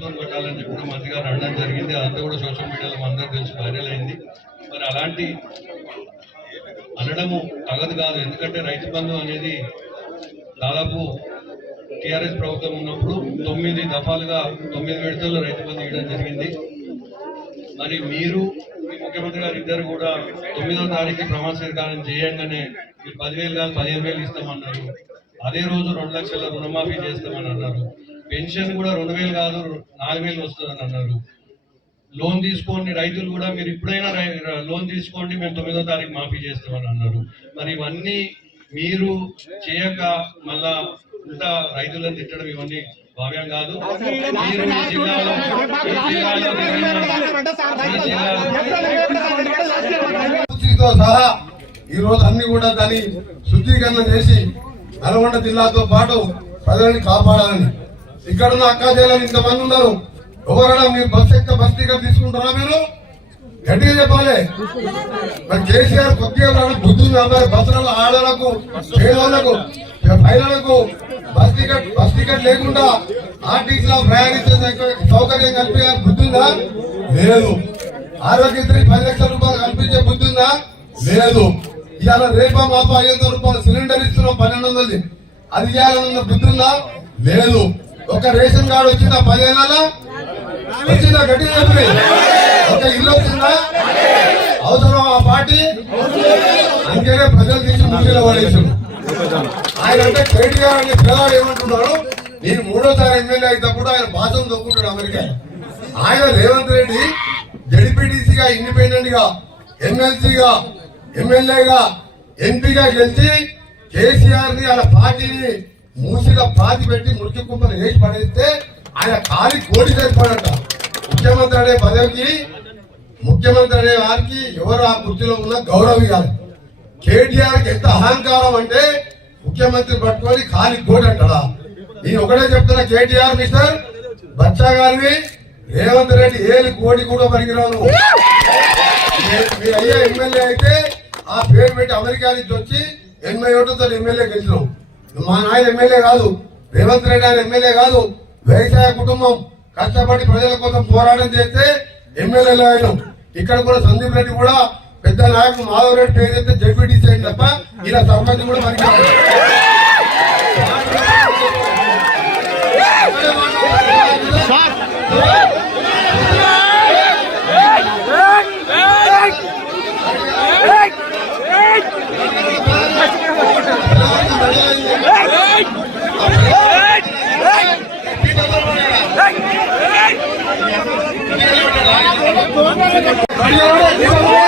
ప్రభుత్వం కొట్టాలని చెప్పి కూడా మంత్రి గారు అనడం జరిగింది. అదంతా కూడా సోషల్ మీడియాలో అందరూ తెలిసి వైరల్ అయింది. మరి అలాంటి అనడము తగదు కాదు. ఎందుకంటే రైతు బంధు అనేది దాదాపు టీఆర్ఎస్ ప్రభుత్వం ఉన్నప్పుడు తొమ్మిది దఫాలుగా తొమ్మిది విడతల్లో రైతు బంధు ఇవ్వడం జరిగింది. మరి మీరు ముఖ్యమంత్రి గారు ఇద్దరు కూడా తొమ్మిదో తారీఖు ప్రమాణ స్వీకారం చేయంగానే మీరు పదివేలు కాదు పదిహేను వేలు ఇస్తామన్నారు. అదే రోజు రెండు లక్షల రుణమాఫీ చేస్తామని అన్నారు. పెన్షన్ కూడా రెండు వేలు కాదు నాలుగు వేలు వస్తుందని అన్నారు. లోన్ తీసుకోండి రైతులు కూడా మీరు ఇప్పుడైనా లోన్ తీసుకోండి మేము తొమ్మిదో తారీఖు మాఫీ చేస్తామని అన్నారు. మరి ఇవన్నీ మీరు చేయక మళ్ళా ఇంత రైతులను తిట్టడం ఇవన్నీ భావ్యం కాదు. మీరు జిల్లాలో సహా ఈ రోజు అన్ని కూడా దాన్ని శుద్ధీకరణ చేసి నల్గొండ జిల్లాతో పాటు ప్రజల్ని కాపాడాలని ఇక్కడ ఉన్న అక్కా ఇంతమంది ఉన్నారు. ఎవరైనా మీరు బస్ ఎక్క బస్ టికెట్ తీసుకుంటారా మీరు? గట్టిగా చెప్పాలి. మరి కేసీఆర్ కొద్దిగా బుద్ధి అమ్మాయి మరి బస్సులలో ఆడలకు పేదలకు మహిళలకు బస్ టికెట్ బస్ టికెట్ లేకుండా ఆర్టీసీలో ప్రయాణించే సౌకర్యం కల్పించే బుద్ధిందా లేదు. ఆరోగ్యశ్రీ పది లక్షల రూపాయలు కల్పించే బుద్ధిందా లేదు. ఇవాళ రేపా మాపా ఐదు వందల రూపాయలు సిలిండర్ ఇస్తున్నాం పన్నెండు వందలది. అది చేయాలన్న బుద్ధిందా లేదు. ఒక రేషన్ కార్డు వచ్చిందా పదిహేనుల? వచ్చిందా గట్టిగా చెప్పి. ఒక ఇల్లు వచ్చిందా? అవసరం ఆ పార్టీ? అందుకనే ప్రజలు తీసి ముందులో పడేసాడు ఆయన అంటే కేటీఆర్ అనే పిల్లవాడు ఏమంటున్నాడు? నేను మూడోసారి ఎమ్మెల్యే అయినప్పుడు ఆయన భాషను దొక్కుంటాడు అమెరికా. ఆయన రేవంత్ రెడ్డి జడిపిటిసిగా ఇండిపెండెంట్గా ఎమ్మెల్సీగా ఎమ్మెల్యేగా ఎంపీగా గెలిచి కేసీఆర్ని ఆయన పార్టీని మూసిగా పాతి పెట్టి మృత్యు కుంపలు వేసి పడేస్తే ఆయన కాలి కోడి సరిపడట. ముఖ్యమంత్రి అనే పదవికి ముఖ్యమంత్రి అనే వారికి ఎవరు ఆ కుర్చీలో ఉన్న గౌరవం ఇవ్వాలి? కేటీఆర్కి ఎంత అహంకారం అంటే ముఖ్యమంత్రి పట్టుకొని ఖాళీ కోడి అంటాడా? నేను ఒకటే చెప్తున్నా కేటీఆర్ మిస్టర్ బచ్చా గారిని రేవంత్ రెడ్డి ఏలి కోడి కూడా పరిగిరాను మీ- మీ అయ్యే ఎమ్మెల్యే అయితే ఆ పేరు పెట్టి అమెరికా నుంచి వచ్చి ఎనభై ఓట్లతో ఎమ్మెల్యే గెలిచినాం మా నాయన ఎమ్మెల్యే కాదు రేవంత్ రెడ్డి ఆయన ఎమ్మెల్యే కాదు వ్యవసాయ కుటుంబం కష్టపడి ప్రజల కోసం పోరాటం చేస్తే ఎమ్మెల్యేలు అయినాం ఇక్కడ కూడా సందీప్ రెడ్డి కూడా పెద్ద నాయకుడు మాధవ్ రెడ్డి పేరు చెప్తే జడ్పీటీసీ అయింది తప్ప ఇలా సర్పంచ్ కూడా మనకి Hey! ఎక్కువ